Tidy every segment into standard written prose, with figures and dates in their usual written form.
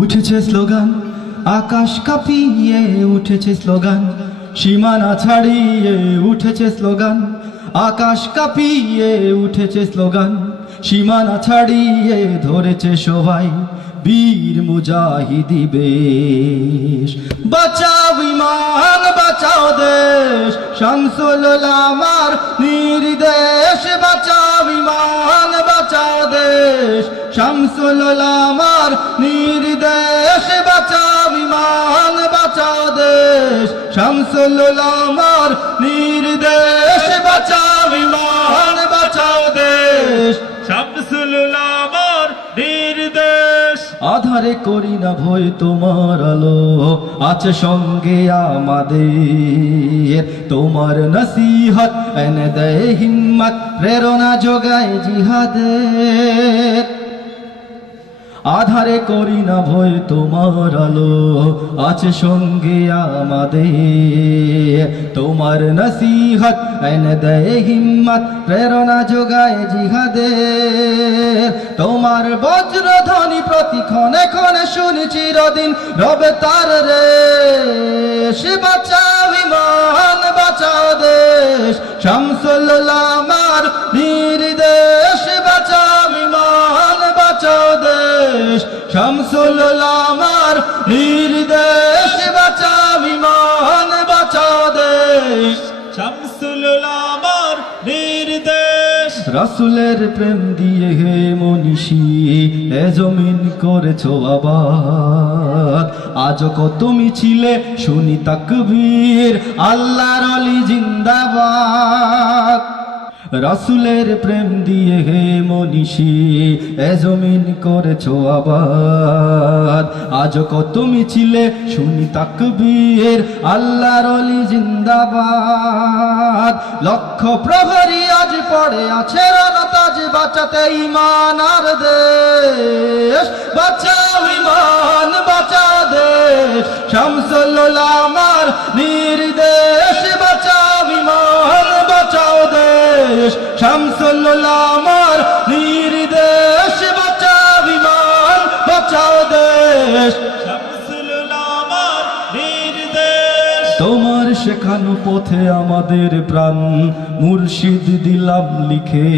উঠেছে স্লোগান, আকাশ কাঁপিয়ে উঠেছে স্লোগান, সীমানা ছাড়িয়ে উঠেছে স্লোগান, আকাশ কাঁপিয়ে উঠেছে স্লোগান, সীমানা ছাড়িয়ে ধরেছে সবাই বীর মুজাহিদি বেশ। বাঁচাও ইমান, বাঁচাও দেশ, শামসুল উলামার নির্দেশ। বাঁচাও ইমান, বাঁচাও দেশ, শামসুল উলামার নির্দেশ। বাঁচাও ইমান, বাঁচাও দেশ, শামসুল উলামার নির্দেশ। বাঁচাও ইমান, বাঁচাও দেশ, শামসুল উলামার নির্দেশ। আধারে করি না ভয়, তোমার আলো আছে সঙ্গে আমাদের। তোমার নসিহত এনে দেয় হিম্মত, প্রেরণা যোগায় জিহাদের। আধারে করি না ভয়, তোমার আলো আছে সঙ্গে আমাদের। তোমার নসিহত এনে দেয় হিম্মত, প্রেরণা যোগায় জিহাদের। তোমার বজ্রধ্বনি প্রতি ক্ষণে ক্ষণে শুনি চিরদিন রবে তার রেশ। বাঁচাও ইমান, বাঁচাও দেশ, শামসুল উলামার নির্দেশ। বাঁচাও ইমান, বাঁচাও দেশ, শামসুল উলামার নির্দেশ। বাঁচাও ইমান, বাঁচাও দেশ, শামসুল উলামার নির্দেশ। রাসূলের প্রেম দিয়ে হে মনীষী এ জমিন করেছো আবাদ। আজ কত মিছিলে শুনি তাকবীর, আল্লাহর আলী জিন্দাবাদ। রাসূলের প্রেম দিয়ে হে মনীষী এ জমিন করেছো আবাদ। আজ কত মিছিলে শুনি তাকবীর, আল্লাহর আলী জিন্দাবাদ। লক্ষ প্রহরী আজ পড়ে আছে রণতাজ, বাঁচাতে ঈমান আর দেশ। বাঁচাও ঈমান, বাঁচাও দেশ, শামসুল উলামার নির্দেশ। বাঁচাও ঈমান, বাঁচাও দেশ, শামসুল উলামার নির্দেশ। বাঁচাও ঈমান, বাঁচাও দেশ, শামসুল উলামার নির্দেশ। তোমার শেখানো পথে আমাদের প্রাণ মুর্শিদ দিলাম লিখে।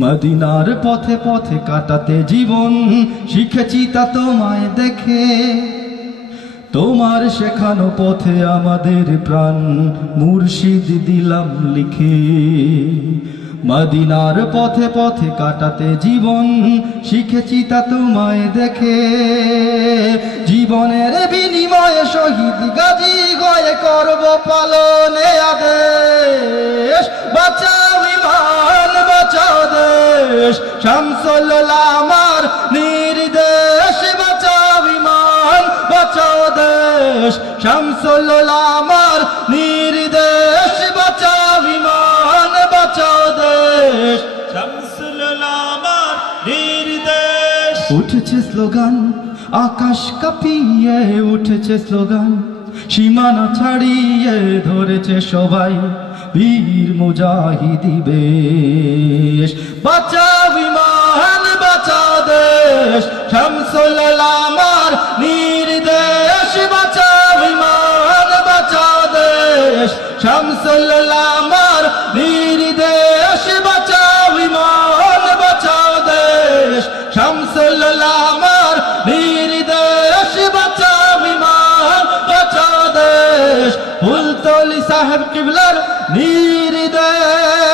মদিনার পথে পথে কাটাতে জীবন শিখেছি তা তোমায় দেখে। তোমার শেখানো পথে আমাদের প্রাণ মুর্শিদ দিলাম লিখে। মদিনার পথে পথে কাটাতে জীবন শিখেছি তা তোমায় দেখে। জীবনের বিনিময়ে শহীদ গাজী গয়ে করব পালনে আদেশ। বাঁচাও ঈমান, বাঁচাও দেশ, শামসুল উলামার নির্দেশ। বাঁচাও ঈমান, বাঁচাও দেশ, শামসুল উলামার নির্দেশ। বাঁচাও ঈমান, বাঁচাও দেশ, শামসুল উলামার নির্দেশ। উঠেছে স্লোগান, আকাশ কাঁপিয়ে উঠেছে স্লোগান, সীমানা ছাড়িয়ে ধরেছে সবাই বীর মুজাহিদি বেশ। বাঁচাও ঈমান, বাঁচাও দেশ, শামসুল উলামার নির্দেশ। বাঁচাও ঈমান, বাঁচাও দেশ, শামসুল উলামার নির্দেশ। বাঁচাও ঈমান, বাঁচাও দেশ, শামসুল উলামার নির্দেশ। বাঁচাও ঈমান, বাঁচাও দেশ, ফুলতলি সাহেব কিবলার নির্দেশ।